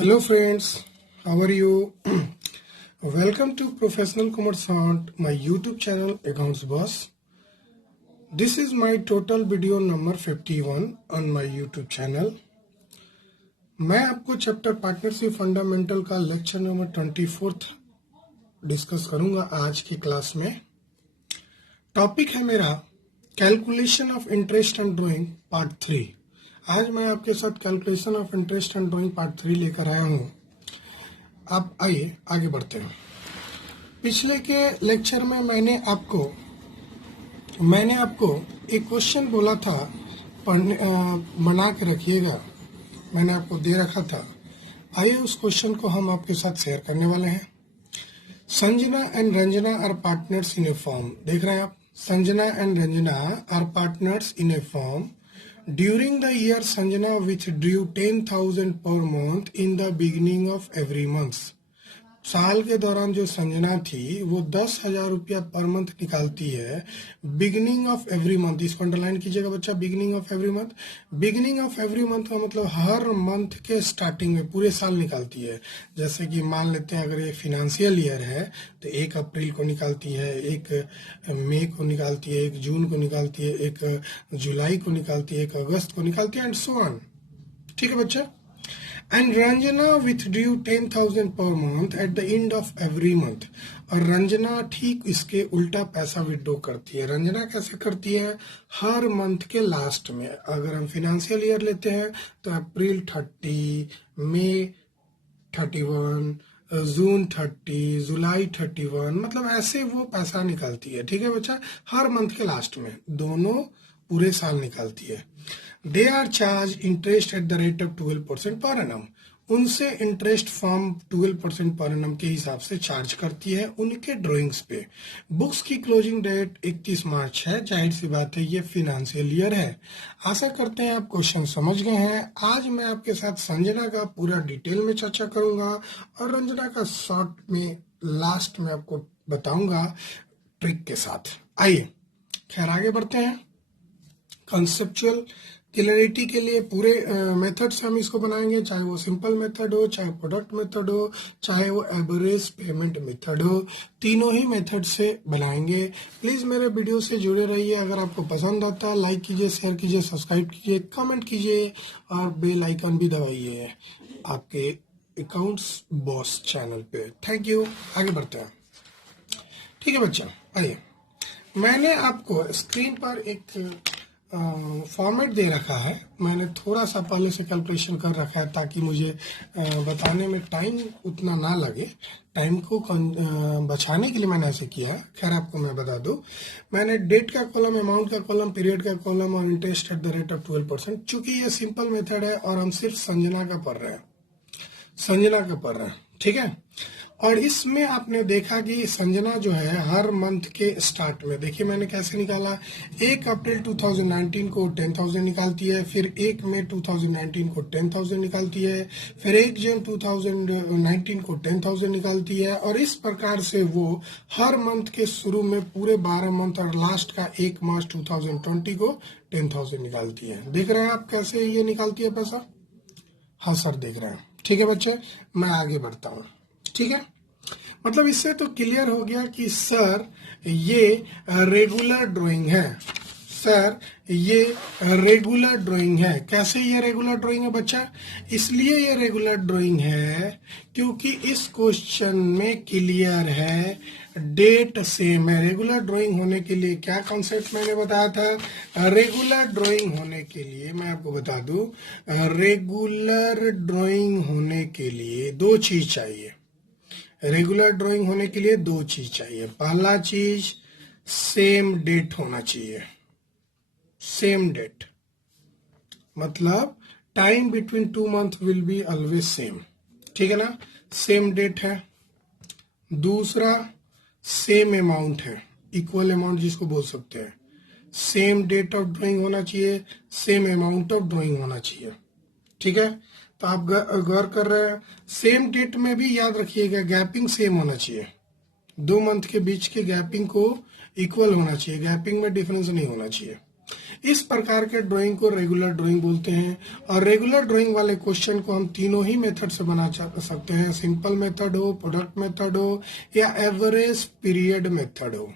Hello friends, how are you? Welcome to Professional Commerce Hunt, my YouTube channel Accounts Boss. This is my total video number 51 on my YouTube channel. मैं आपको chapter partnership fundamental का lecture number 24 discuss करूंगा आज की class में। Topic है मेरा calculation of interest and drawing part 3। आज मैं आपके साथ calculation of interest and drawing part 3 लेकर आया हूं। आप आइए आगे बढ़ते हैं। पिछले के लेक्चर में मैंने आपको एक क्वेश्चन बोला था, बना के रखिएगा, मैंने आपको दे रखा था। आइए उस क्वेश्चन को हम आपके साथ शेयर करने वाले हैं। Sanjana and Ranjana are partners in a firm. देख रहे हैं आप, Sanjana and Ranjana are partners in a firm. During the year, Sanjana withdrew 10,000 per month in the beginning of every month. साल के दौरान जो संजना थी वो 10,000 रुपया पर मंथ निकालती है बिगिनिंग ऑफ एवरी मंथ। इसको अंडरलाइन कीजिएगा बच्चा, beginning of every month. Beginning of every month का मतलब हर मंथ के स्टार्टिंग में पूरे साल निकालती है। जैसे कि मान लेते हैं अगर ये फिनेंशियल ईयर है तो 1 अप्रैल को निकालती है, 1 मई को निकालती है, 1 जून को निकालती है, 1 जुलाई को निकालती है, 1 अगस्त को निकालती है एंड सो ऑन। ठीक है बच्चा। And Ranjana withdrew 10,000 per month at the end of every month. और रंजना ठीक इसके उल्टा पैसा विड्रॉ करती है। रंजना कैसे करती है? हर मंथ के लास्ट में। अगर हम फिनेंशियल ईयर लेते हैं तो अप्रैल 30, मई 31, जून 30, जुलाई 31, मतलब ऐसे वो पैसा निकालती है। ठीक है बच्चा, हर मंथ के लास्ट में, दोनों पूरे साल निकालती है। They are charge interest at the rate of 12% per annum. उनसे इंटरेस्ट फॉर्म 12% पर एनम के हिसाब से चार्ज करती है उनके ड्राइंग्स पे। बुक्स की क्लोजिंग डेट 31 मार्च है। जाहिर सी बात है ये फिनेंशियल ईयर है। आशा करते हैं आप क्वेश्चन समझ गए हैं। आज मैं आपके साथ संजना का पूरा डिटेल में चर्चा करूंगा और रंजना का शॉर्ट में लास्ट में आपको बताऊंगा ट्रिक के साथ। आइए खैर आगे बढ़ते हैं। कॉन्सेप्चुअल क्लियरिटी के लिए पूरे मेथड से हम इसको बनाएंगे, चाहे वो सिंपल मेथड हो, चाहे प्रोडक्ट मेथड हो, चाहे वो एवरेज पेमेंट मेथड हो, तीनों ही मेथड से बनाएंगे। प्लीज मेरे वीडियो से जुड़े रहिए। अगर आपको पसंद आता है लाइक कीजिए, शेयर कीजिए, सब्सक्राइब कीजिए, कमेंट कीजिए और बेल आइकन भी दबाइए आपके अकाउंट्स बॉस चैनल पे। Thank you. आगे बढ़ते हैं। ठीक है बच्चा, आइए मैंने आपको स्क्रीन पर एक फॉर्मेट दे रखा है। मैंने थोड़ा सा पहले से कैलकुलेशन कर रखा है ताकि मुझे बताने में टाइम उतना ना लगे। टाइम को बचाने के लिए मैंने ऐसे किया। खैर आपको मैं बता दूं, मैंने डेट का कॉलम, अमाउंट का कॉलम, पीरियड का कॉलम और interest at the rate of 12%। चूंकि ये सिंपल मेथड है और हम सिर्फ संजना का पढ़ रहे हैं, ठीक है। और इसमें आपने देखा कि संजना जो है हर मंथ के स्टार्ट में, देखिए मैंने कैसे निकाला। 1 अप्रैल 2019 को 10,000 निकालती है, फिर 1 मई 2019 को 10,000 निकालती है, फिर 1 जून 2019 को 10,000 निकालती है और इस प्रकार से वो हर मंथ के शुरू में पूरे 12 मंथ और लास्ट का 1 मार्च 2020 को 10,000 निकालती है। देख रहे हैं आप कैसे ये निकालती है पैसा? हाँ सर देख रहे हैं। ठीक है बच्चे, मैं आगे बढ़ता हूँ। ठीक है, मतलब इससे तो क्लियर हो गया कि सर ये रेगुलर ड्राइंग है। सर ये रेगुलर ड्राइंग है। कैसे ये रेगुलर ड्राइंग है बच्चा? इसलिए ये रेगुलर ड्राइंग है क्योंकि इस क्वेश्चन में क्लियर है डेट सेम है। रेगुलर ड्राइंग होने के लिए क्या कॉन्सेप्ट मैंने बताया था? रेगुलर ड्राइंग होने के लिए मैं आपको बता दूं, रेगुलर ड्राइंग होने के लिए 2 चीज चाहिए। रेगुलर ड्राइंग होने के लिए 2 चीज चाहिए। पहला चीज सेम डेट होना चाहिए। सेम डेट मतलब time between 2 month will be always same. ठीक है ना, सेम डेट है। दूसरा सेम अमाउंट है, इक्वल अमाउंट जिसको बोल सकते हैं। सेम डेट ऑफ ड्राइंग होना चाहिए, सेम अमाउंट ऑफ ड्राइंग होना चाहिए। ठीक है, तो आप गौर कर रहे हैं। सेम डेट में भी याद रखिएगा गैपिंग सेम होना चाहिए। 2 मंथ के बीच के गैपिंग को इक्वल होना चाहिए, गैपिंग में डिफरेंस नहीं होना चाहिए। इस प्रकार के ड्राइंग को रेगुलर ड्राइंग बोलते हैं। और रेगुलर ड्राइंग वाले क्वेश्चन को हम तीनों ही मेथड से बना सकते हैं, सिंपल मेथड हो, प्रोडक्ट मेथड हो या एवरेज पीरियड मेथड हो,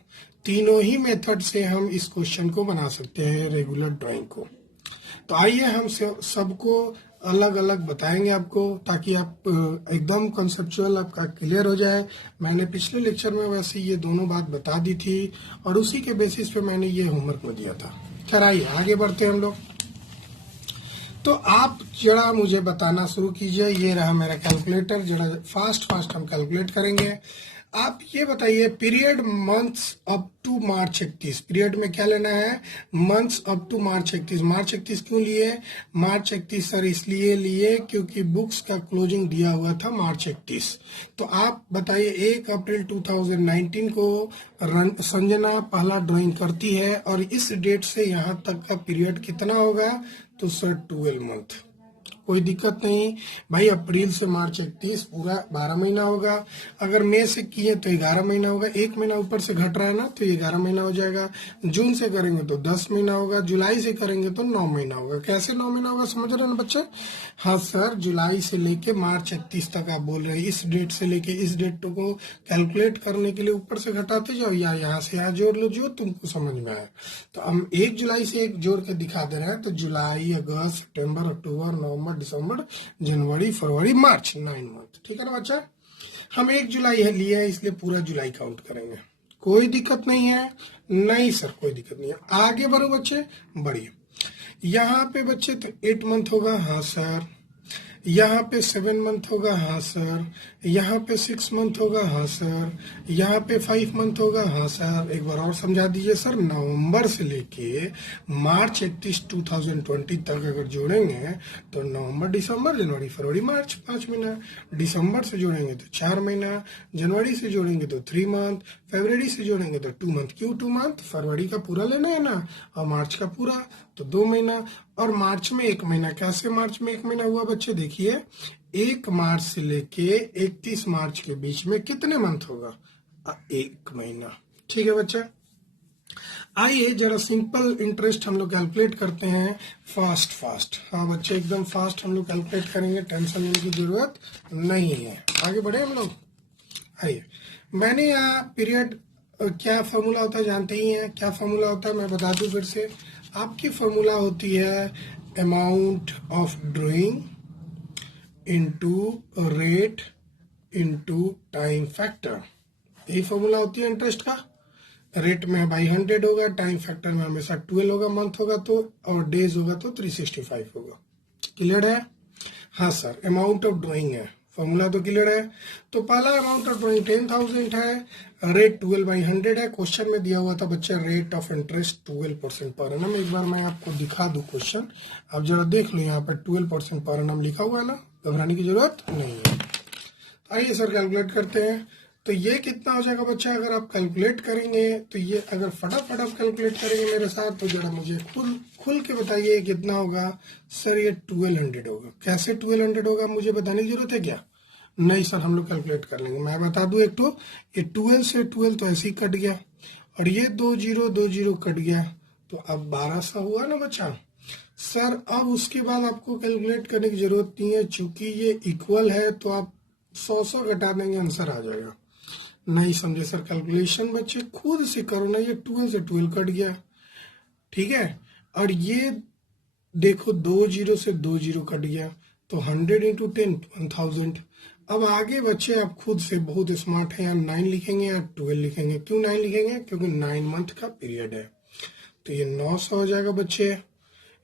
तीनों ही मेथड से हम इस क्वेश्चन को बना सकते हैं रेगुलर ड्राइंग को। तो आइए हम सबको अलग अलग बताएंगे आपको, ताकि आप एकदम कंसेप्चुअल आपका क्लियर हो जाए। मैंने पिछले लेक्चर में वैसे ये दोनों बात बता दी थी और उसी के बेसिस पे मैंने ये होमवर्क में दिया था। खैर आइए आगे बढ़ते हैं हम लोग। तो आप जरा मुझे बताना शुरू कीजिए। ये रहा मेरा कैलकुलेटर, जरा फास्ट हम कैलकुलेट करेंगे। आप ये बताइए period months up to March 31, period में क्या लेना है, months up to March 31। March 31 क्यों लिए, मार्च 31 सर इसलिए लिए क्योंकि बुक्स का क्लोजिंग दिया हुआ था मार्च 31। तो आप बताइए 1 अप्रैल 2019 को संजना पहला ड्राइंग करती है और इस डेट से यहाँ तक का पीरियड कितना होगा, तो सर 12 मंथ। कोई दिक्कत नहीं भाई, अप्रैल से मार्च 31 पूरा 12 महीना होगा। अगर मई से किए तो 11 महीना होगा, एक महीना ऊपर से घट रहा है ना, तो 11 महीना हो जाएगा। जून से करेंगे तो 10 महीना होगा, जुलाई से करेंगे तो 9 महीना होगा। कैसे 9 महीना होगा, समझ रहे हैं ना बच्चे? हाँ सर, जुलाई से लेके मार्च 31 तक आप बोल रहे हैं, इस डेट से लेके इस डेट को कैलकुलेट करने के लिए ऊपर से घटाते जाओ या यहाँ से यहाँ जोड़ लो, जो तुमको समझ में आए। तो हम 1 जुलाई से एक जोड़ के दिखा दे रहे हैं, तो जुलाई, अगस्त, सितंबर, अक्टूबर, नवंबर, दिसंबर, जनवरी, फरवरी, मार्च, 9 मंथ। ठीक है ना बच्चा? हम 1 जुलाई है लिए है, इसलिए पूरा जुलाई काउंट करेंगे। कोई दिक्कत नहीं है? नहीं सर कोई दिक्कत नहीं है। आगे बढ़ो बच्चे, बढ़िए। यहाँ पे बच्चे तो 8 मंथ होगा, हाँ सर। यहाँ पे 7 मंथ होगा, हाँ सर। यहाँ पे 6 मंथ होगा, हाँ सर। यहाँ पे 5 मंथ होगा, हाँ सर। एक बार और समझा दीजिए सर। नवंबर से लेके मार्च 31 2020 तक अगर जोड़ेंगे तो नवंबर, दिसंबर, जनवरी, फरवरी, मार्च 5 महीना। दिसंबर से जोड़ेंगे तो 4 महीना, जनवरी से जोड़ेंगे तो 3 मंथ, फरवरी से जोड़ेंगे तो 2 मंथ। क्यों 2 मंथ? फरवरी का पूरा लेना है ना, और मार्च का पूरा, तो 2 महीना। और मार्च में 1 महीना। कैसे मार्च में 1 महीना हुआ बच्चे? देखिए 1 मार्च से लेके 31 मार्च के बीच में कितने मंथ होगा? 1 महीना। ठीक है बच्चा? आइए जरा सिंपल इंटरेस्ट हम लोग कैलकुलेट करते हैं फास्ट। हाँ बच्चे एकदम फास्ट हम लोग कैलकुलेट करेंगे, टेंशन लेने की जरूरत नहीं है। आगे बढ़े हम लोग। आइए, मैंने यहाँ पीरियड क्या फॉर्मूला होता है जानते ही हैं। क्या फॉर्मूला होता है मैं बता दूं फिर से। आपकी फॉर्मूला होती है amount of drawing into rate into time factor. यही फॉर्मूला होती है इंटरेस्ट का। रेट में बाई 100 होगा, टाइम फैक्टर में हमेशा 12 होगा, मंथ होगा तो, और डेज होगा तो 365 होगा। क्लियर है? हाँ सर, अमाउंट ऑफ ड्राइंग है, फॉर्मूला तो क्लियर है। तो पहला अमाउंट ऑफ ड्राइंग 10,000 है, रेट 12/100 है। क्वेश्चन में दिया हुआ था बच्चा rate of interest 12% per annum. एक बार मैं आपको दिखा दूं क्वेश्चन, आप जरा देख लो, यहाँ पर 12% पर एनम लिखा हुआ है ना, घबराने की जरूरत नहीं है। आइए सर कैलकुलेट करते हैं। तो ये कितना हो जाएगा बच्चा? अगर आप कैलकुलेट करेंगे तो ये, अगर फटाफट आप कैलकुलेट करेंगे मेरे साथ, तो जरा मुझे खुल के बताइए कितना होगा। सर ये 1200 होगा। कैसे 1200 होगा, मुझे बताने की जरूरत है क्या? नहीं सर, हम लोग कैलकुलेट कर लेंगे। मैं बता दूं एक तो, ये 12 से 12 तो ऐसे ही कट गया, और ये 20 कट गया, तो अब 1200 हुआ ना बच्चा। सर अब उसके बाद आपको कैलकुलेट करने की जरूरत नहीं है, चूंकि ये इक्वल है तो आप 100 घटा देंगे, आंसर आ जाएगा। नहीं समझे सर? कैलकुलेशन बच्चे खुद से करो ना। ये 12 से 12 कट गया, ठीक है। और ये देखो 20 से 20 कट गया, तो 100 इंटू 10 1000। अब आगे बच्चे आप खुद से बहुत स्मार्ट हैं, या 9 लिखेंगे या 12 लिखेंगे। क्यों 9 लिखेंगे? क्योंकि 9 मंथ का पीरियड है। तो ये 900 हो जाएगा बच्चे।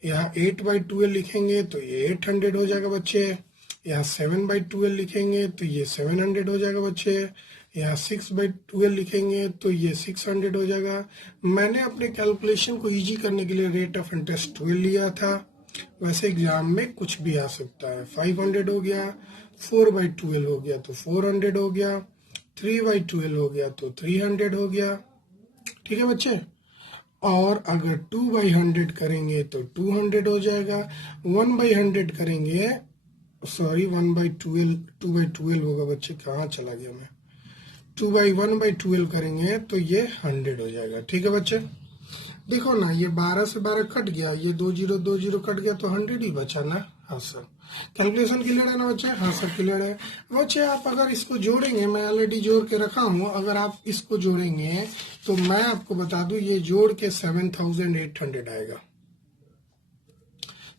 यहाँ 8/12 लिखेंगे तो ये 800 हो जाएगा बच्चे। यहाँ 7/12 लिखेंगे तो ये 700 हो जाएगा बच्चे। यहाँ 6/12 लिखेंगे तो ये 600 हो जाएगा। मैंने अपने कैलकुलेशन को इजी करने के लिए रेट ऑफ इंटरेस्ट 12 लिया था। वैसे एग्जाम में कुछ भी आ सकता है। 500 हो गया, 4/12 हो गया तो 400 हो गया, 3/12 हो गया तो 300 हो गया। ठीक है बच्चे? और अगर 2/100 करेंगे तो 200 हो जाएगा। 1/100 करेंगे, सॉरी 1/12, 2/12 होगा बच्चे, कहाँ चला गया मैं। 1/12 करेंगे तो ये 100 हो जाएगा। ठीक है बच्चे? देखो ना, ये 12 से 12 कट गया, ये 2 0 कट गया तो 100 ही बचा ना। हाँ सर, कैलकुलेशन क्लियर है ना बच्चे? हाँ सर क्लियर है बच्चे। आप अगर इसको जोड़ेंगे, मैं ऑलरेडी जोड़ के रखा हूँ, अगर आप इसको जोड़ेंगे तो मैं आपको बता दूं ये जोड़ के 7800 आएगा।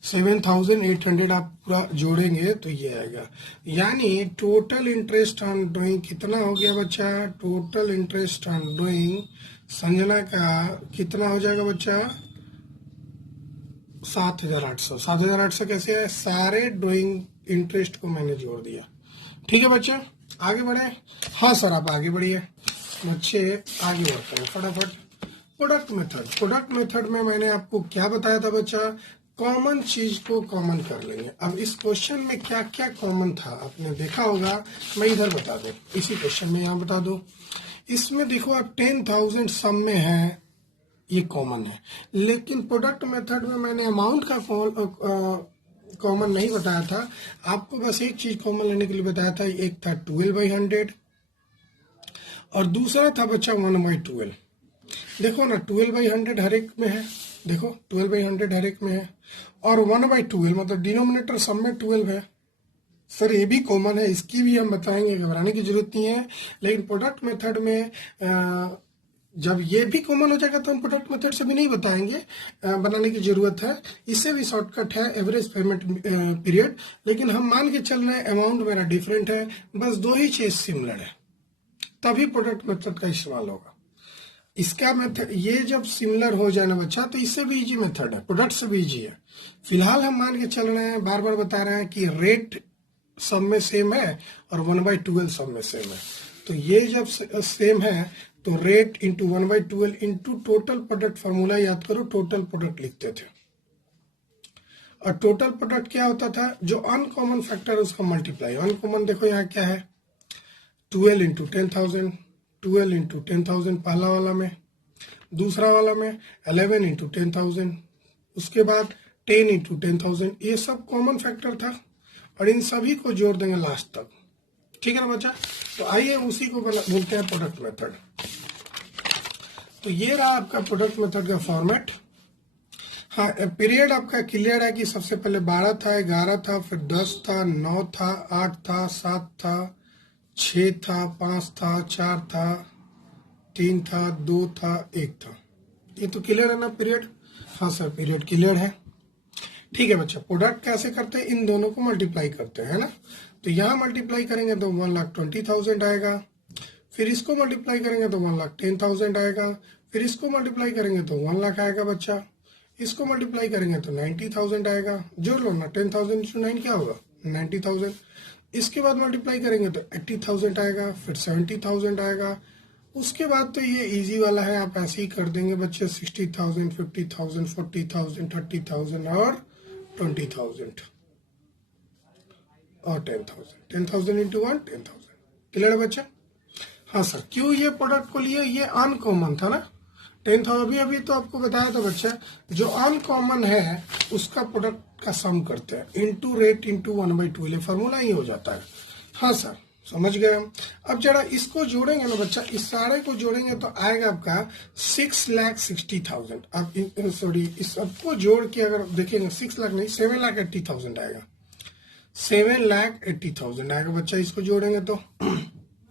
7800 आप पूरा जोड़ेंगे तो ये आएगा, यानी टोटल इंटरेस्ट ऑन डूइंग कितना हो गया बच्चा? Total interest on doing Sanjana का कितना हो जाएगा बच्चा? 7800। 7800 कैसे है? सारे डूइंग इंटरेस्ट को मैंने जोड़ दिया। ठीक है बच्चे, आगे बढ़े। हाँ सर आप आगे बढ़िए बच्चे, आगे बढ़ते हैं फटाफट। Product method. प्रोडक्ट मेथड में मैंने आपको क्या बताया था बच्चा? कॉमन चीज को कॉमन कर लेंगे। अब इस क्वेश्चन में क्या क्या कॉमन था आपने देखा होगा, मैं इधर बता दूं, इसी क्वेश्चन में यहाँ बता दूं। इसमें देखो आप 10,000 सम में है, ये कॉमन है, लेकिन प्रोडक्ट मेथड में मैंने अमाउंट का कॉमन नहीं बताया था, आपको बस एक चीज कॉमन लेने के लिए बताया था। एक था 12/100 और दूसरा था बच्चा 1/12। देखो ना 12/100 हर एक में है, देखो 12/100 हर एक में है, और 1/12 मतलब डिनोमिनेटर सब में 12 है। सर ये भी कॉमन है, इसकी भी हम बताएंगे, घबराने की जरूरत नहीं है। लेकिन प्रोडक्ट मेथड में जब ये भी कॉमन हो जाएगा तो हम प्रोडक्ट मेथड से भी नहीं बताएंगे, बनाने की जरूरत है। इससे भी शॉर्टकट है एवरेज पेमेंट पीरियड, लेकिन हम मान के चल रहे हैं अमाउंट मेरा डिफरेंट है, बस दो ही चीज सिमिलर है, तभी प्रोडक्ट मेथड का इस्तेमाल होगा। इसका मेथड ये जब सिमिलर हो जाए ना बच्चा, तो इससे भी इजी मेथड है, प्रोडक्ट से भी इजी है। फिलहाल हम मान के चल रहे हैं, बार बार बता रहे हैं कि रेट सब में सेम है और 1/12 सब में सेम है। तो ये जब सेम है तो rate into 1/12 into total product, formula याद करो, टोटल प्रोडक्ट लिखते थे। और टोटल प्रोडक्ट क्या होता था? जो अनकॉमन फैक्टर है उसका मल्टीप्लाई। अनकॉमन देखो यहाँ क्या है, 12 इंटू 10,000, 12 इंटू 10,000 पहला वाला में, दूसरा वाला में 11 इंटू 10,000, उसके बाद 10 इंटू 10,000। ये सब कॉमन फैक्टर था और इन सभी को जोड़ देंगे लास्ट तक। ठीक है ना बच्चा? तो आइए उसी को बोलते हैं प्रोडक्ट मेथड। तो ये रहा आपका प्रोडक्ट मेथड का फॉर्मेट। हाँ, पीरियड आपका क्लियर है कि सबसे पहले 12 था, 11 था, फिर 10 था, 9 था, 8 था, 7 था, 6 था, 5 था, 4 था, 3 था, 2 था, 1 था। ये तो क्लियर है ना पीरियड? हाँ सर पीरियड क्लियर है। ठीक है बच्चा, प्रोडक्ट कैसे करते हैं? इन दोनों को मल्टीप्लाई करते हैं ना। तो यहाँ मल्टीप्लाई करेंगे तो 1,20,000 आएगा, फिर इसको मल्टीप्लाई करेंगे तो 1,10,000 आएगा, फिर इसको मल्टीप्लाई करेंगे तो 1 लाख आएगा बच्चा, इसको मल्टीप्लाई करेंगे तो 90,000 आएगा। जोड़ लो ना, 10,000 इंटू 9 क्या होगा? 90,000। इसके बाद मल्टीप्लाई करेंगे तो 80,000 आएगा, फिर 70,000 आएगा। उसके बाद तो ये इजी वाला है, आप ऐसे ही कर देंगे बच्चे, 60,000, 50,000, 40,000, 30,000 और 20,000 और 10,000। 10,000 इंटू 1, 10,000। क्लियर है बच्चा? हाँ सर, क्यों ये प्रोडक्ट को लिए? ये अनकॉमन था ना। 10,000 अभी तो आपको बताया था बच्चा, जो अनकॉमन है उसका प्रोडक्ट का सम करते हैं, इंटू रेट इंटू 1/12, फार्मूला ही हो जाता है। हाँ सर समझ गए हम। अब जरा इसको जोड़ेंगे ना बच्चा, इस सारे को जोड़ेंगे तो आएगा आपका 6,60,000। आप सॉरी, इस सबको जोड़ के अगर देखेंगे 6 लाख नहीं, 7,80,000 आएगा। 7,80,000 आएगा बच्चा, इसको जोड़ेंगे तो।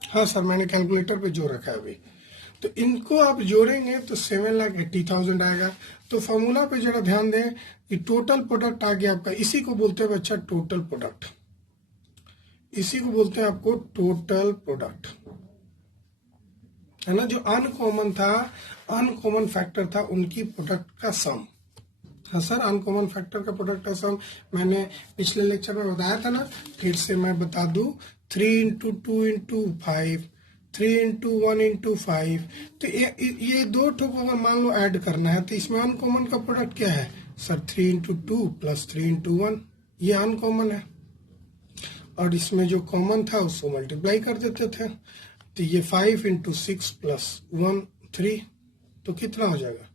हाँ सर मैंने कैलकुलेटर पे जोड़ रखा है अभी। तो इनको आप जोड़ेंगे तो 7,80,000 आएगा। तो फॉर्मूला पे जरा ध्यान दें कि टोटल प्रोडक्ट आ गया आपका, इसी को बोलते हैं बच्चा टोटल प्रोडक्ट, इसी को बोलते हैं आपको टोटल प्रोडक्ट, है ना। जो अनकॉमन था, अनकॉमन फैक्टर था, उनकी प्रोडक्ट का सम। हाँ सर, अनकॉमन फैक्टर का प्रोडक्ट का सम मैंने पिछले लेक्चर में बताया था ना, फिर से मैं बता दूं, 3 इंटू 2 इंटू 5, 3 इंटू 1 इंटू 5। तो ये दो ठोक अगर मान लो ऐड करना है तो इसमें अनकॉमन का प्रोडक्ट क्या है सर? 3 इंटू 2 प्लस 3 इंटू 1, ये अनकॉमन है। और इसमें जो कॉमन था उसको मल्टीप्लाई कर देते थे। तो ये 5 इंटू 6 प्लस 1 3, तो कितना हो जाएगा?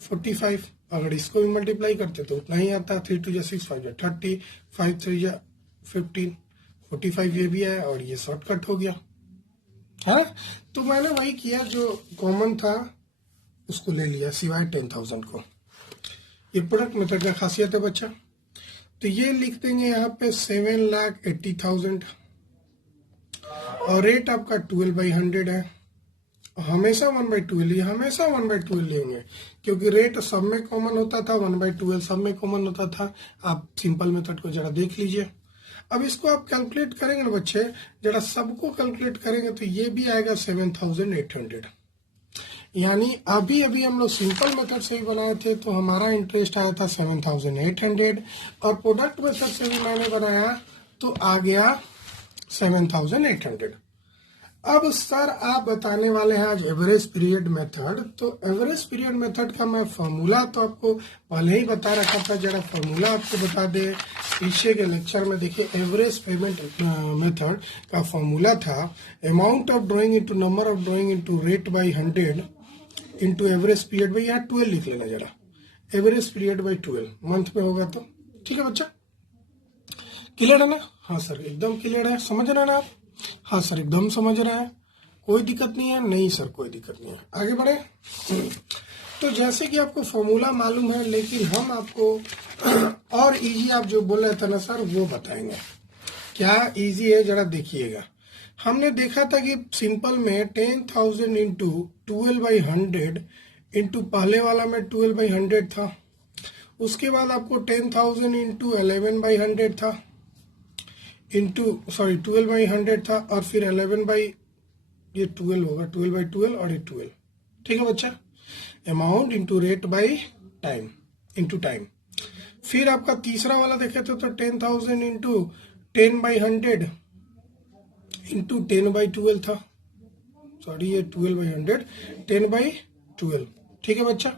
45। अगर इसको भी मल्टीप्लाई करते तो उतना ही आता, 3 2 जा 6, 5 जा 30, 5 3 जा 15, 45 ये भी है और ये शॉर्टकट हो गया है। तो मैंने वही किया, जो कॉमन था उसको ले लिया सिवाय 10,000 को। ये प्रोडक्ट मेथड का खासियत है बच्चा। तो ये लिख देंगे यहाँ पे 7,80,000 और रेट आपका 12/100 है। हमेशा 1/12, ये हमेशा 1/12 लेंगे क्योंकि रेट सब में कॉमन होता था, 1/12 सब में कॉमन होता था। आप सिंपल मेथड को जरा देख लीजिए। अब इसको आप कैलकुलेट करेंगे ना बच्चे, जरा सबको कैलकुलेट करेंगे तो ये भी आएगा 7,800। यानी अभी अभी हम लोग सिंपल मेथड से ही बनाए थे तो हमारा इंटरेस्ट आया था 7,800 और प्रोडक्ट मेथड से भी मैंने बनाया तो आ गया 7,800। अब सर आप बताने वाले हैं आज एवरेज पीरियड मेथड। तो एवरेज पीरियड मेथड का मैं फॉर्मूला तो आपको पहले ही बता रखा था, जरा फॉर्मूला आपको बता दे। पीछे के लेक्चर में देखिए एवरेज पेमेंट मेथड का फॉर्मूला था amount of drawing into number of drawing into rate by 100 into average period by, यहाँ 12 लिख लेना जरा, एवरेज पीरियड बाई 12 मंथ में होगा तो ठीक है बच्चा। क्लियर है ना? हाँ सर एकदम क्लियर है, समझ रहे हैं ना आप? हाँ सर एकदम समझ रहे हैं, कोई दिक्कत नहीं है? नहीं सर कोई दिक्कत नहीं है। आगे बढ़े। तो जैसे कि आपको फॉर्मूला मालूम है लेकिन हम आपको और इजी आप जो बोल रहे थे ना सर वो बताएंगे। क्या इजी है जरा देखिएगा। हमने देखा था कि सिंपल में 10,000 इंटू 12/100 इंटू पहले वाला में 12/100 था, उसके बाद आपको 10,000 इंटू 11/100 था, इंटू 12/100 था और फिर 11 ये 12 होगा, 12/12 और ये 12। ठीक है बच्चा। Amount into rate by time into time. फिर आपका तीसरा वाला देखे थे तो 10,000 इंटू 10/100 इंटू 10/12 था, ये 12/100 10/12। ठीक है बच्चा।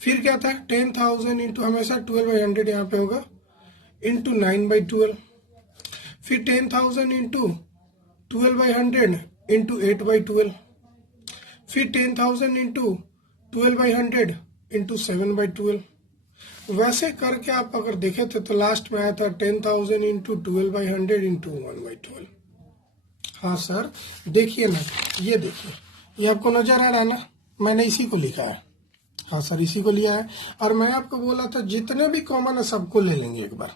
फिर क्या था 10,000 इंटू हमेशा 12/100 यहाँ पे होगा इंटू 9/12। फिर 10,000 इंटू 12/100 इंटू 8/12। फिर 10,000 इंटू 12/100 इंटू 7/12। वैसे करके आप अगर देखे थे तो लास्ट में आया था 10,000 इंटू 12/100 इंटू 1/12। हाँ सर देखिए ना, ये देखिए, ये आपको नजर आ रहा है ना, मैंने इसी को लिखा है। हाँ सर इसी को लिया है और मैं आपको बोला था जितने भी कॉमन है सबको ले लेंगे एक बार,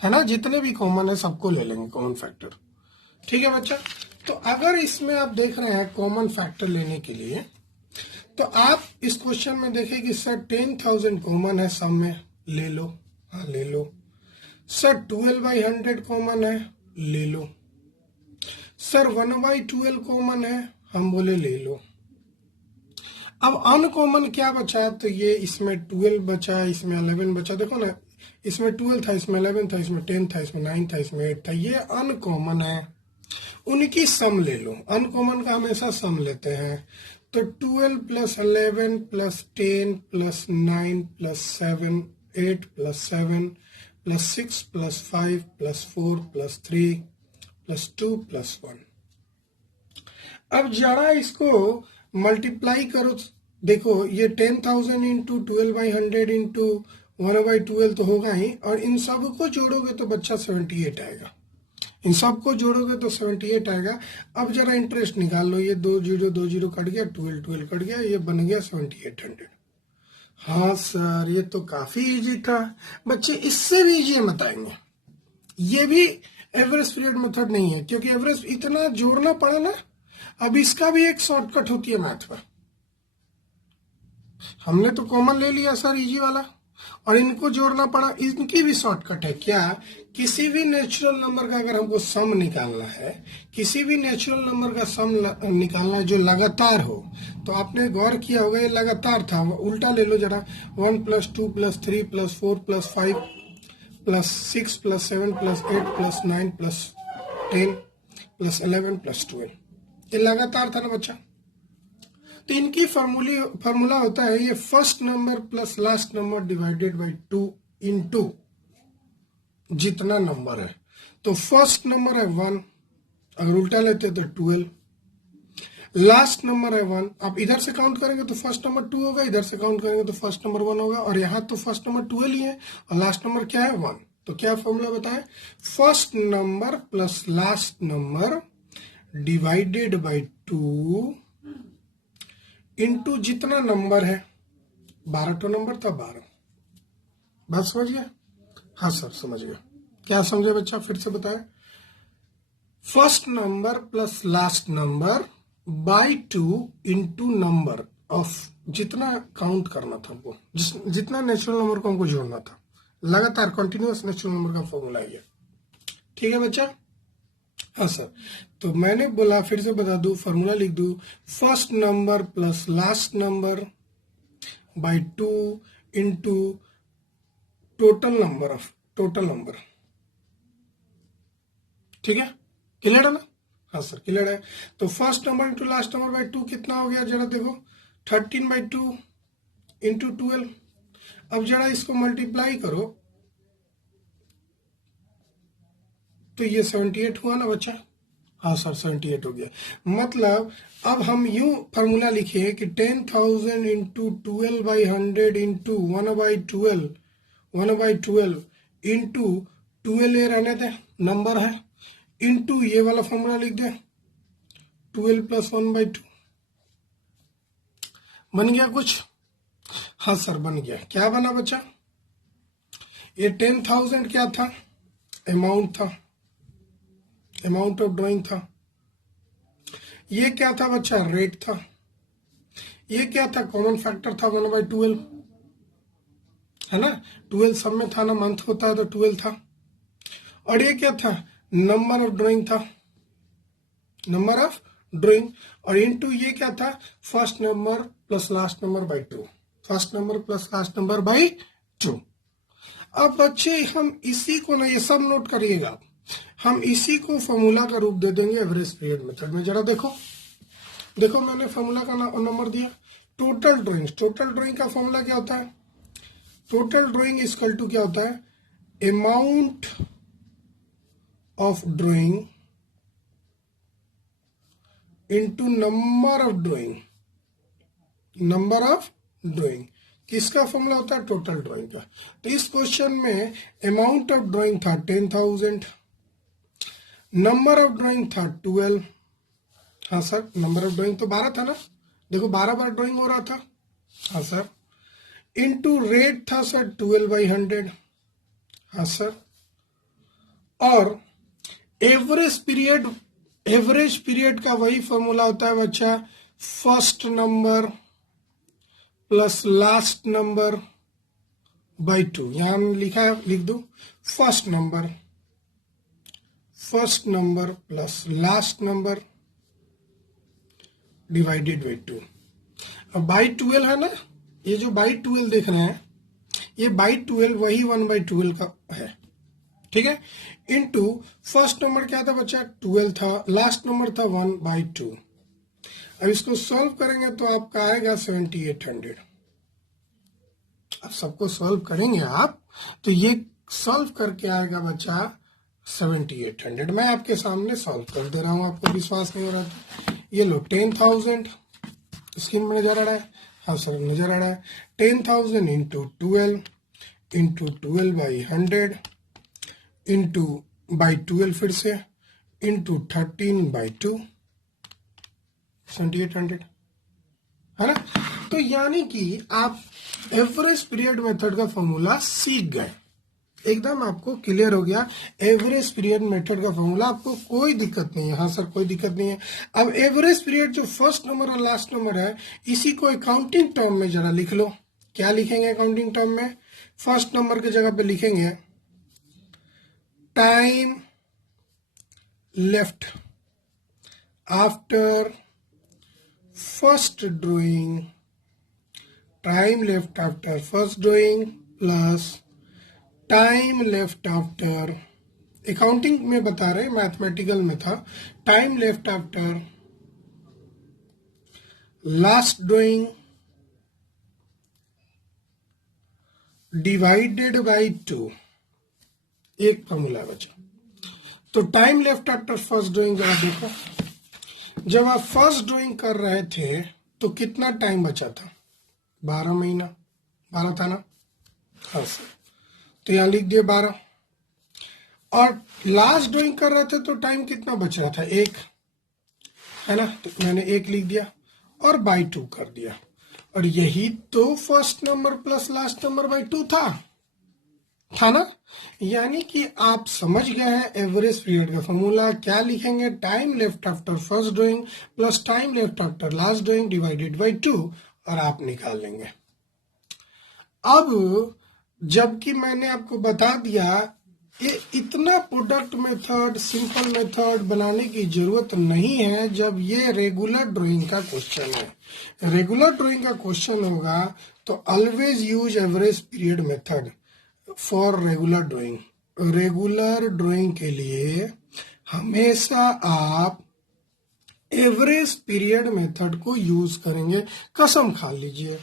है ना, जितने भी कॉमन है सबको ले लेंगे कॉमन फैक्टर। ठीक है बच्चा। तो अगर इसमें आप देख रहे हैं कॉमन फैक्टर लेने के लिए तो आप इस क्वेश्चन में देखें कि सर 10,000 कॉमन है, सब में ले लो। हाँ ले लो। सर 12/100 कॉमन है, ले लो। सर 1/12 कॉमन है, हम बोले ले लो। अब अनकॉमन क्या बचा, तो ये इसमें 12 बचा, इसमें 11 बचा। देखो ना, इसमें 12 था, इसमें 11 था, इसमें 10 था, इसमें 9 था, इसमें 8 था। ये अनकॉमन है, उनकी सम ले लो। अनकॉमन का हमेशा सम लेते हैं। तो 12 + 11 + 10 + 9 + 7 8 + 7 + 6 + 5 + 4 + 3 + 2 + 1। अब जरा इसको मल्टीप्लाई करो। देखो ये 10,000 इंटू 12/100 इंटू 1/12 तो होगा ही, और इन सब को जोड़ोगे तो बच्चा 78 आएगा। इन सब को जोड़ोगे तो 78 आएगा। अब जरा इंटरेस्ट निकाल लो, ये 2 0 कट गया, 12 कट गया, ये बन गया 7,800। हाँ सर ये तो काफी इजी था बच्चे, इससे भी इजी बताएंगे। ये भी एवरेज पीरियड मेथड नहीं है क्योंकि एवरेज इतना जोड़ना पड़ा ना। अब इसका भी एक शॉर्टकट होती है मैथ पर। हमने तो कॉमन ले लिया सर इजी वाला, और इनको जोड़ना पड़ा। इनकी भी शॉर्टकट है क्या, किसी भी नेचुरल नंबर का अगर हमको सम निकालना है, किसी भी नेचुरल नंबर का सम निकालना है जो लगातार हो, तो आपने गौर किया होगा ये लगातार था। उल्टा ले लो जरा, 1 + 2 + 3 + 4 + 5 + 6 + 7 + 8 + 9 + 10 + 11 + 12। ये लगातार था ना बच्चा। तो इनकी फार्मूला होता है ये first number plus last number divided by 2 into जितना नंबर है। तो फर्स्ट नंबर है 1, अगर उल्टा लेते तो 12। लास्ट नंबर है 1, आप इधर से काउंट करेंगे तो फर्स्ट नंबर 2 होगा, इधर से काउंट करेंगे तो फर्स्ट नंबर 1 होगा, और यहाँ तो फर्स्ट नंबर 12 ही है और लास्ट नंबर क्या है 1। तो क्या फॉर्मूला बताएं, first number plus last number divided by 2 into जितना नंबर है, 12 तो नंबर था, 12। बात समझ गया? हाँ सर समझ गया। क्या समझे बच्चा, फिर से बताए। First number plus last number by 2 into number of, जितना काउंट करना था वो, जितना नेचुरल नंबर को हमको जोड़ना था, लगातार कंटिन्यूअस नेचुरल नंबर का फॉर्मूला है ये। ठीक है बच्चा? हाँ सर। तो मैंने बोला, फिर से बता दूं, फॉर्मूला लिख दूं, first number plus last number by 2 into total number. ठीक है, क्लियर है ना? हाँ सर क्लियर है। तो first number into last number by 2 कितना हो गया, जरा देखो, 13/2 इंटू 12। अब जरा इसको मल्टीप्लाई करो तो ये 78 हुआ ना बच्चा? हाँ सर 78 हो गया। मतलब अब हम यूं फार्मूला लिखे कि 10,000 इंटू 12/100 इंटू 1/12 इंटू 12 ये रहने दे, नंबर है, इंटू ये वाला फार्मूला लिख दे, 12 प्लस 1/2। बन गया कुछ? हाँ सर बन गया। क्या बना बच्चा? ये 10,000 क्या था? अमाउंट था, अमाउंट ऑफ ड्राइंग था। ये क्या था बच्चा? रेट था। ये क्या था? कॉमन फैक्टर था, 1/12, है ना? 12 सब में था ना, मंथ होता है तो 12 था। और ये क्या था? नंबर ऑफ ड्राइंग था, नंबर ऑफ ड्राइंग। और इनटू ये क्या था? First number plus last number by 2, first number plus last number by 2। अब बच्चे हम इसी को ना, ये सब नोट करिएगा, हम इसी को फॉर्मूला का रूप दे देंगे एवरेज पीरियड मेथड में। जरा देखो, देखो मैंने फॉर्मूला का नंबर दिया, टोटल ड्राइंग का फॉर्मूला क्या होता है? टोटल ड्राइंग इक्वल टू क्या होता है? Amount of drawing into number of drawing, number of drawing. किसका फॉर्मूला होता है? टोटल ड्राइंग का। तो इस क्वेश्चन में अमाउंट ऑफ ड्राइंग था 10,000, नंबर ऑफ ड्राइंग था 12। हाँ सर, नंबर ऑफ ड्राइंग तो 12 था ना, देखो 12 बार ड्राइंग हो रहा था। हाँ सर। इनटू रेट था सर 12/100। हाँ सर। और एवरेज पीरियड का वही फॉर्मूला होता है बच्चा, first number plus last number by 2। यहां लिखा है, लिख दो, first number plus last number divided by 2। अब बाई 12 है ना, ये जो बाई 12 देख रहे हैं, ये बाई 12 वही 1/12 का है। ठीक है, इनटू फर्स्ट नंबर क्या था बच्चा? 12 था, लास्ट नंबर था 1/2। अब इसको सॉल्व करेंगे तो आपका आएगा 7800। अब सबको सॉल्व करेंगे आप तो ये सॉल्व करके आएगा बच्चा 7800। मैं आपके सामने सॉल्व कर दे रहा हूं, आपको विश्वास नहीं हो रहा था। ये लो 10,000 स्क्रीन में नजर आ रहा है? हाँ सर नजर आ रहा है। 10,000 इंटू 12/100 इंटू बाई 12 फिर से इंटू 13/2, 7800, है ना? तो यानी कि आप एवरेज पीरियड मेथड का फॉर्मूला सीख गए, एकदम आपको क्लियर हो गया। एवरेज पीरियड मेथड का फॉर्मूला, आपको कोई दिक्कत नहीं है। हाँ सर कोई दिक्कत नहीं है। अब एवरेज पीरियड जो फर्स्ट नंबर और लास्ट नंबर है, इसी को अकाउंटिंग टर्म में जरा लिख लो। क्या लिखेंगे अकाउंटिंग टर्म में? फर्स्ट नंबर की जगह पे लिखेंगे time left after first drawing, time left after first drawing plus time left after, accounting में बता रहे, मैथमेटिकल में था, time left after last drawing divided by 2। एक फॉर्मूला बचा। तो time left after first drawing जरा देखो, जब आप फर्स्ट ड्राइंग कर रहे थे तो कितना टाइम बचा था? 12 महीना, 12 था ना? हाँ सर, तो यहां लिख दिए 12। और लास्ट ड्राइंग कर रहे थे तो टाइम कितना बच रहा था? 1, है ना? तो मैंने 1 लिख दिया। और बाई 2 कर दिया, और यही तो first number plus last number by 2 था ना। यानी कि आप समझ गए हैं एवरेज पीरियड का फॉर्मूला। क्या लिखेंगे? Time left after first drawing plus time left after last drawing divided by 2, और आप निकाल लेंगे। अब जबकि मैंने आपको बता दिया, ये इतना प्रोडक्ट मेथड, सिंपल मेथड बनाने की जरूरत नहीं है जब ये रेगुलर ड्राइंग का क्वेश्चन है। रेगुलर ड्राइंग का क्वेश्चन होगा तो always use average period method for regular drawing. Regular drawing के लिए हमेशा आप एवरेज पीरियड मेथड को यूज करेंगे, कसम खा लीजिए।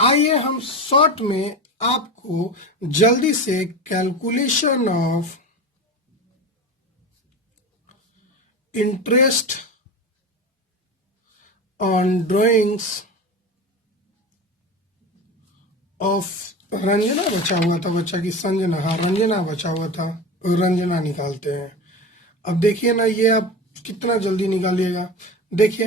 आइए हम शॉर्ट में आपको जल्दी से calculation of interest on drawings of Ranjana बचा हुआ था, बच्चा की संजना, हाँ रंजना बचा हुआ था, रंजना निकालते हैं। अब देखिए ना, ये आप कितना जल्दी निकालिएगा। देखिए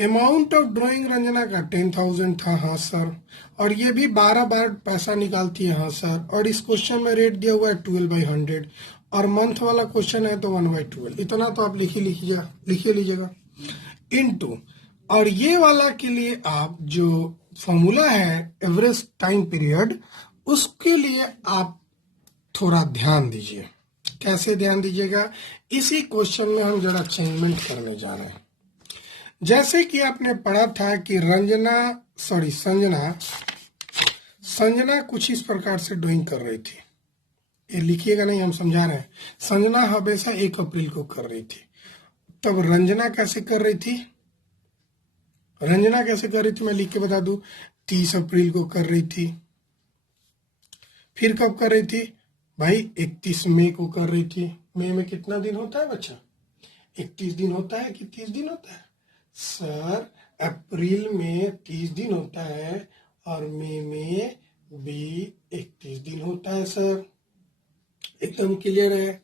अमाउंट ऑफ ड्राइंग रंजना का 10,000 था, हाँ सर, और ये भी 12 बार पैसा निकालती है, हाँ सर, और इस क्वेश्चन में रेट दिया हुआ है 12/100, और मंथ वाला क्वेश्चन है तो 1/12। इतना तो आप लिख लीजिएगा इनटू, और ये वाला के लिए आप जो फॉर्मूला है एवरेज टाइम पीरियड, उसके लिए आप थोड़ा ध्यान दीजिए। कैसे ध्यान दीजिएगा? इसी क्वेश्चन में हम जरा चेंजमेंट करने जा रहे हैं। जैसे कि आपने पढ़ा था कि संजना कुछ इस प्रकार से ड्राइंग कर रही थी। ये लिखिएगा नहीं, हम समझा रहे हैं। संजना हमेशा 1 अप्रैल को कर रही थी। तब रंजना कैसे कर रही थी? मैं लिख के बता दूं, 30 अप्रैल को कर रही थी। फिर कब कर रही थी भाई? 31 मई को कर रही थी। मई में कितना दिन होता है बच्चा? 31 दिन होता है कि 30 दिन होता है? सर अप्रैल में 30 दिन होता है और मई में भी 31 दिन होता है सर, एकदम क्लियर है।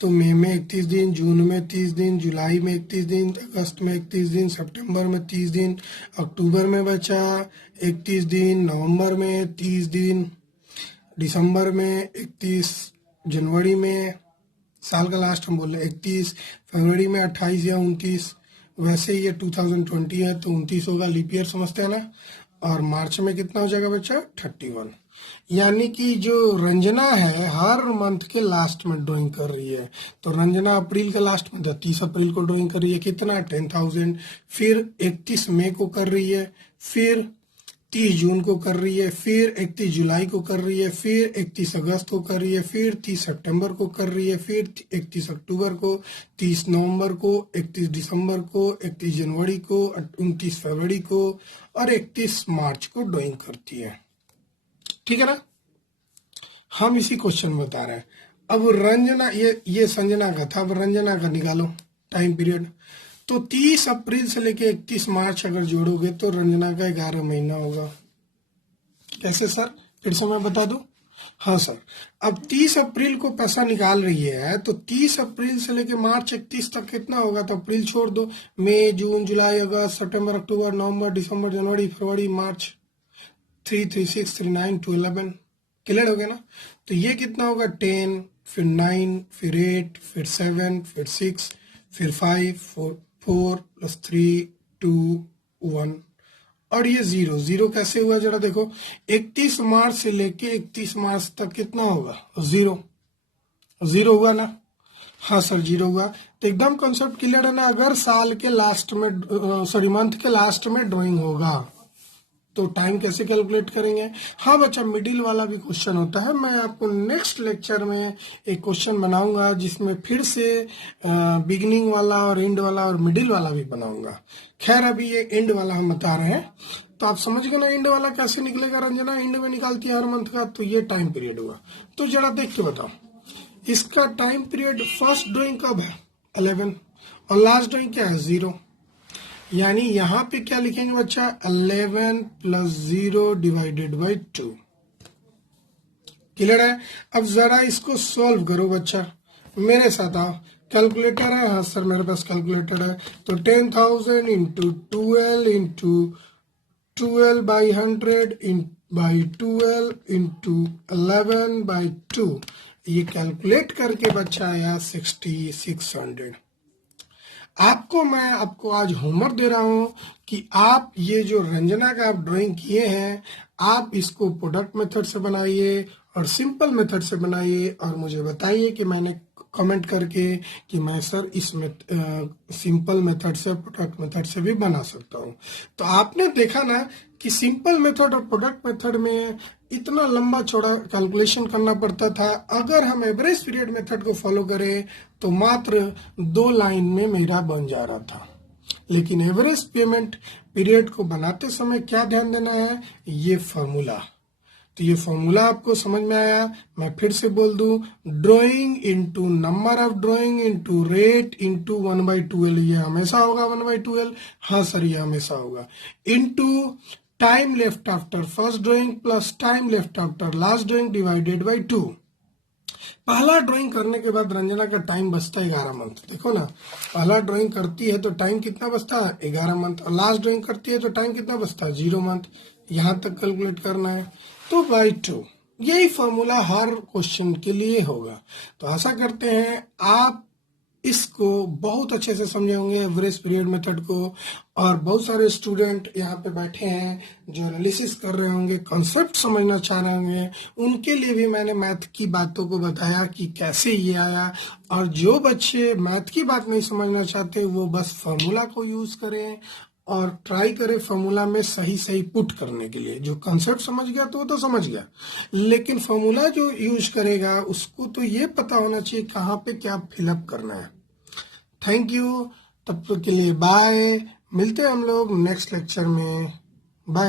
तो मई में 31 दिन, जून में 30 दिन, जुलाई में 31 दिन, अगस्त में 31 दिन, सितंबर में 30 दिन, अक्टूबर में बचा 31 दिन, नवंबर में 30 दिन, दिसंबर में 31, जनवरी में, साल का लास्ट हम बोल रहे 31, फरवरी में 28 या 29, वैसे ये 2020 है तो 29 होगा, लीप ईयर समझते हैं ना। और मार्च में कितना हो जाएगा बच्चा? 31। यानी कि जो रंजना है हर मंथ के लास्ट में ड्राइंग कर रही है। तो रंजना अप्रैल के लास्ट में 30 अप्रैल को ड्राइंग कर रही है, कितना? 10,000। फिर 31 मई को कर रही है, फिर 30 जून को कर रही है, फिर 31 जुलाई को कर रही है, फिर 31 अगस्त को कर रही है, फिर 30 सितंबर को कर रही है, फिर 31 अक्टूबर को, 30 नवंबर को, 31 दिसंबर को, 31 जनवरी को, 29 फरवरी को और 31 मार्च को ड्राइंग करती है। ठीक है ना? हम इसी क्वेश्चन में बता रहे हैं। अब रंजना, ये संजना का था, अब रंजना का निकालो टाइम पीरियड। तो 30 अप्रैल से लेके 31 मार्च अगर जोड़ोगे तो रंजना का 11 महीना होगा। कैसे सर? फिर से मैं बता दूं। हाँ सर, अब 30 अप्रैल को पैसा निकाल रही है तो 30 अप्रैल से लेके मार्च 31 तक कितना होगा? तो अप्रैल छोड़ दो, मई, जून, जुलाई, अगस्त, सितंबर, अक्टूबर, नवंबर, दिसंबर, जनवरी, फरवरी, मार्च, 3, 3, 6, 3, 9 to 11। क्लियर हो गया ना? तो ये कितना होगा? 10, फिर 9, फिर 8, फिर 7, फिर 6, फिर 5, 4 + 3, 2, 1 और ये 0 कैसे हुआ जरा देखो। 31 मार्च से लेके 31 मार्च तक कितना होगा? 0 हुआ ना? हाँ सर 0 हुआ। तो एकदम कॉन्सेप्ट क्लियर है ना? अगर साल के लास्ट में मंथ के लास्ट में ड्राइंग होगा तो टाइम कैसे कैलकुलेट करेंगे? हाँ बच्चा, मिडिल वाला भी क्वेश्चन होता है। मैं आपको नेक्स्ट लेक्चर में एक क्वेश्चन बनाऊंगा जिसमें फिर से बिगिनिंग वाला और एंड वाला और मिडिल वाला भी बनाऊंगा। खैर अभी ये एंड वाला हम बता रहे हैं, तो आप समझ गए ना एंड वाला कैसे निकलेगा? रंजना एंड में निकालती है हर मंथ का, तो ये टाइम पीरियड हुआ। तो जरा देख के बताओ, इसका टाइम पीरियड फर्स्ट ड्राइंग कब है? 11, और लास्ट ड्राइंग क्या है? 0। यानी यहाँ पे क्या लिखेंगे बच्चा? 11 + 0 डिवाइडेड बाई 2। क्लियर है? अब जरा इसको सॉल्व करो बच्चा, मेरे साथ आओ। कैलकुलेटर है? हाँ सर मेरे पास कैलकुलेटर है। तो 10,000 into 12 into 12 by 100 by 12 into 11 by 2, ये कैलकुलेट करके बच्चा आया 6600। मैं आपको आज होमवर्क दे रहा हूं कि आप ये जो रंजना का आप ड्राइंग किए हैं, आप इसको प्रोडक्ट मेथड से बनाइए और सिंपल मेथड से बनाइए और मुझे बताइए कि मैंने कमेंट करके कि मैं सर इसमें सिंपल मेथड से प्रोडक्ट मेथड से भी बना सकता हूँ। तो आपने देखा ना कि सिंपल मेथड और प्रोडक्ट मेथड में इतना लंबा चौड़ा कैलकुलेशन करना पड़ता था। अगर हम एवरेज पीरियड मेथड को फॉलो करें तो मात्र 2 लाइन में मेरा बन जा रहा था। लेकिन एवरेज पेमेंट पीरियड को बनाते समय क्या ध्यान देना है, ये फॉर्मूला। तो ये फॉर्मूला आपको समझ में आया? मैं फिर से बोल दूं, drawing into number of drawing into rate into 1/12, ये हमेशा होगा 1/12। हाँ सर ये हमेशा होगा। Into time left after first drawing plus time left after last drawing divided by 2। पहला ड्राइंग करने के बाद रंजना का टाइम बचता है 11 मंथ। देखो ना, पहला ड्राइंग करती है तो टाइम कितना बचता है 11 मंथ, और लास्ट ड्राइंग करती है तो टाइम कितना बचता है 0 मंथ। यहां तक कैलकुलेट करना है तो बाई 2। यही फॉर्मूला हर क्वेश्चन के लिए होगा। तो आशा करते हैं आप इसको बहुत अच्छे से समझे होंगे, एवरेज पीरियड मेथड को। और बहुत सारे स्टूडेंट यहाँ पे बैठे हैं जो एनालिसिस कर रहे होंगे, कॉन्सेप्ट समझना चाह रहे होंगे, उनके लिए भी मैंने मैथ की बातों को बताया कि कैसे ये आया। और जो बच्चे मैथ की बात नहीं समझना चाहते वो बस फॉर्मूला को यूज करें और ट्राई करें फॉर्मूला में सही सही पुट करने के लिए। जो कॉन्सेप्ट समझ गया तो वो तो समझ गया, लेकिन फॉर्मूला जो यूज करेगा उसको तो ये पता होना चाहिए कहाँ पे क्या फिलअप करना है। थैंक यू, तब तक के लिए बाय। मिलते हैं हम लोग नेक्स्ट लेक्चर में। बाय।